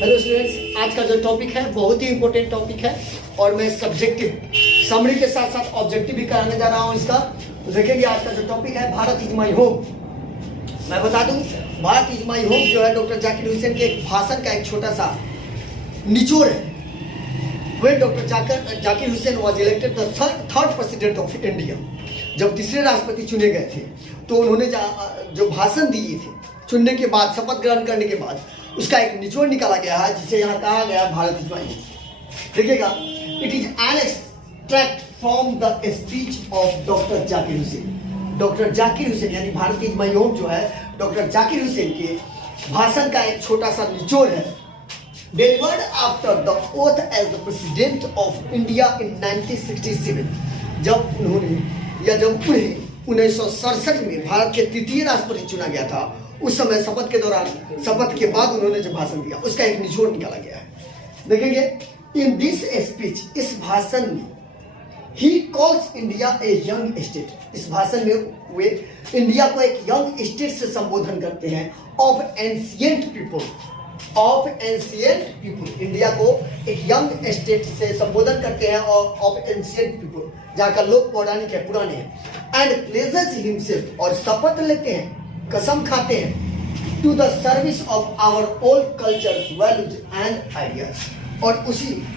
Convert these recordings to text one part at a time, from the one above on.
Hello students, आज का जो टॉपिक है बहुत ही इंपॉर्टेंट टॉपिक है और मैं सब्जेक्टिव समरी के साथ साथ ऑब्जेक्टिव भी कराने जा रहा हूं इसका। तो देखेंगे आज का जो टॉपिक है भारत इज माई होम। मैं बता दूं, भारत इज माई होम जो है डॉक्टर जाकिर हुसैन के एक भाषण का एक छोटा सा निचोड़ है। वे doctor Zakir Hussain was elected the third president of India. जब तीसरे राष्ट्रपति चुने गए थे तो उन्होंने जो भाषण दिए थे चुनने के बाद, शपथ ग्रहण करने के बाद, उसका एक निचोड़ निकाला गया है जिसे यहाँ कहा गया भारत इज माई होम। देखिएगा, it is an extract from the speech of doctor Zakir Hussain. Doctor Zakir Hussain यानी भारत इज माई होम जो है डॉक्टर जाकिर हुसैन के भाषण का एक छोटा सा निचोड़ है। Delivered after the oath as the president of India in 1967, जब उन्हें 1967 में भारत के तृतीय राष्ट्रपति चुना गया था, उस समय शपथ के दौरान, शपथ के बाद उन्होंने जो भाषण दिया उसका एक निचोड़ निकाला गया है। देखेंगे, इन दिस स्पीच, इस भाषण में he calls India a young state. इस भाषण में वे इंडिया को एक यंग स्टेट से संबोधन करते हैं। Of ancient people, of ancient people, India को एक यंग स्टेट से संबोधन करते हैं और ऑफ एंशियंट पीपल, जहाँ का लोग पौराणिक है, पुराने हैं। एंड प्लेजेस हिमसेल्फ, और शपथ लेते हैं, कसम खाते हैं, to the service of our old culture, values and ideas. और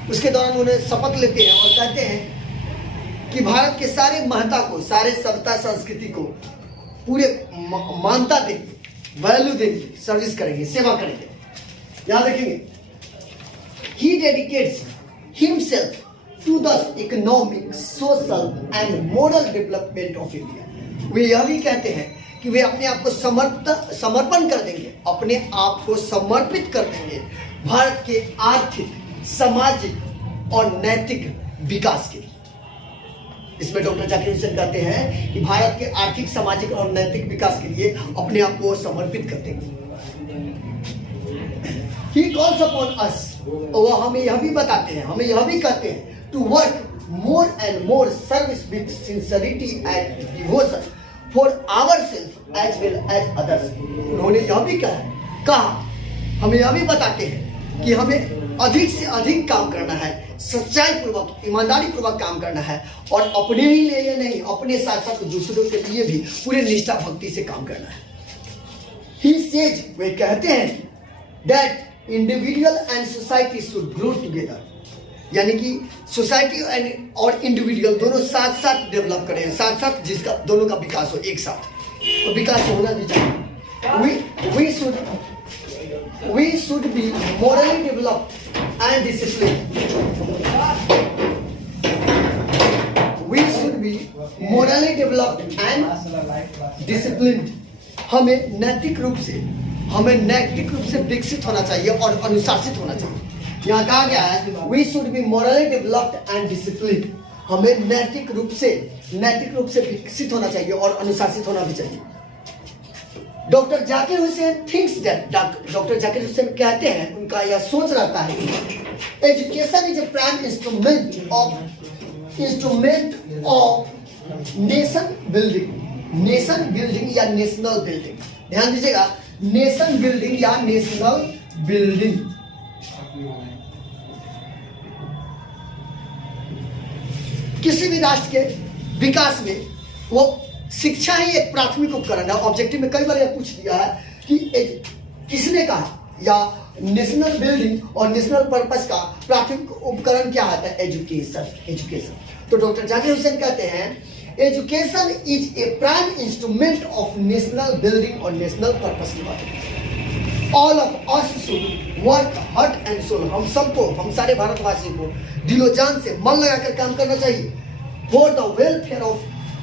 उसके दौरान उन्हें शपथ लेते हैं और कहते हैं कि भारत के सारे महत्ता को, सारे सभ्यता संस्कृति को पूरे मान्यता देंगे, वैल्यू देंगे, सर्विस करेंगे, सेवा करेंगे। यहाँ देखेंगे, he dedicates himself to the economic, social and moral development of India। वे यह भी कहते हैं कि वे अपने आप को समर्पण कर देंगे, अपने आप को समर्पित कर देंगे भारत के आर्थिक, सामाजिक और नैतिक विकास के लिए। इसमें डॉक्टर जाकिर हुसैन कहते हैं कि भारत के आर्थिक, सामाजिक और नैतिक विकास के लिए अपने आप को समर्पित कर देंगे। He calls upon us, वो हमें यह भी बताते हैं, हमें यह भी कहते हैं, to work more and more service with sincerity and devotion for ourselves as well as others। उन्होंने यह भी कहा, हमें यह भी बताते हैं कि हमें अधिक से अधिक काम करना है, सच्चाई पूर्वक, ईमानदारी पूर्वक काम करना है और अपने ही लिए नहीं, अपने साथ साथ दूसरों के लिए भी पूरे निष्ठा भक्ति से काम करना है। He says, वे कहते हैं, that individual and society should grow together, यानी कि सोसाइटी एंड और इंडिविजुअल दोनों साथ साथ डेवलप करें, साथ साथ जिसका दोनों का विकास हो एक साथ, तो विकास होना भी चाहिए। We should be morally developed and discipline. We should be morally developed and discipline. हमें नैतिक रूप से विकसित होना चाहिए और अनुशासित होना चाहिए। यहाँ कहा गया है, we should be morally developed and discipline. हमें नैतिक रूप से विकसित होना चाहिए और अनुशासित होना भी चाहिए। Doctor Zakir Hussain thinks that, doctor Zakir Hussain कहते हैं, उनका यह सोच रहता है कि education is a prime instrument of nation building या नेशनल बिल्डिंग। ध्यान दीजिएगा, नेशन बिल्डिंग या नेशनल बिल्डिंग। किसी भी राष्ट्र के विकास में वो शिक्षा ही एक प्राथमिक उपकरण है। ऑब्जेक्टिव में कई बार यह पूछ दिया है कि किसने कहा, या नेशनल बिल्डिंग और नेशनल पर्पस का प्राथमिक उपकरण क्या आता है? एजुकेशन। तो डॉक्टर जाकिर हुसैन कहते हैं, education is a prime instrument of national building और नेशनल पर्पस की बात है। All of us should work heart and soul. हम सबको, हम सारे भारतवासियों को दिलो जान से मन लगाकर काम करना चाहिए। For the welfare of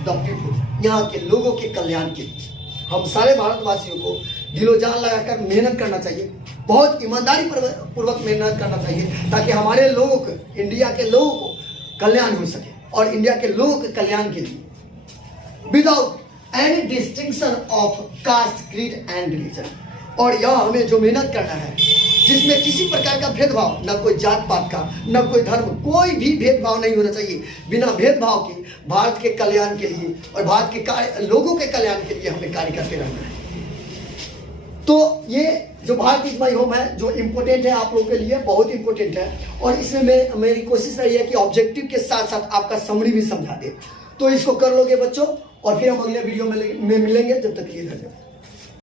the people, यहाँ के लोगों के कल्याण के लिए हम सारे भारतवासियों को दिलो जान लगाकर मेहनत करना चाहिए, बहुत ईमानदारी पूर्वक मेहनत करना चाहिए, ताकि हमारे लोगों को, इंडिया के लोगों को कल्याण हो सके और इंडिया के लोगों के कल्याण के लिए without any distinction of caste, creed and religion. और यह हमें जो मेहनत करना है जिसमें किसी प्रकार का भेदभाव, न कोई जात पात का, न कोई धर्म, कोई भी भेदभाव नहीं होना चाहिए। बिना भेदभाव के भारत के कल्याण के लिए और भारत के लोगों के कल्याण के लिए हमें कार्य करते रहना है। तो ये जो भारत इज माई होम है, जो इम्पोर्टेंट है आप लोगों के लिए, बहुत इंपॉर्टेंट है। और इसमें मेरी कोशिश रही है कि ऑब्जेक्टिव के साथ साथ आपका समरी भी समझा दे। तो इसको कर लोगे बच्चों, और फिर हम अगले वीडियो में मिलेंगे। जब तक के लिए धन्यवाद।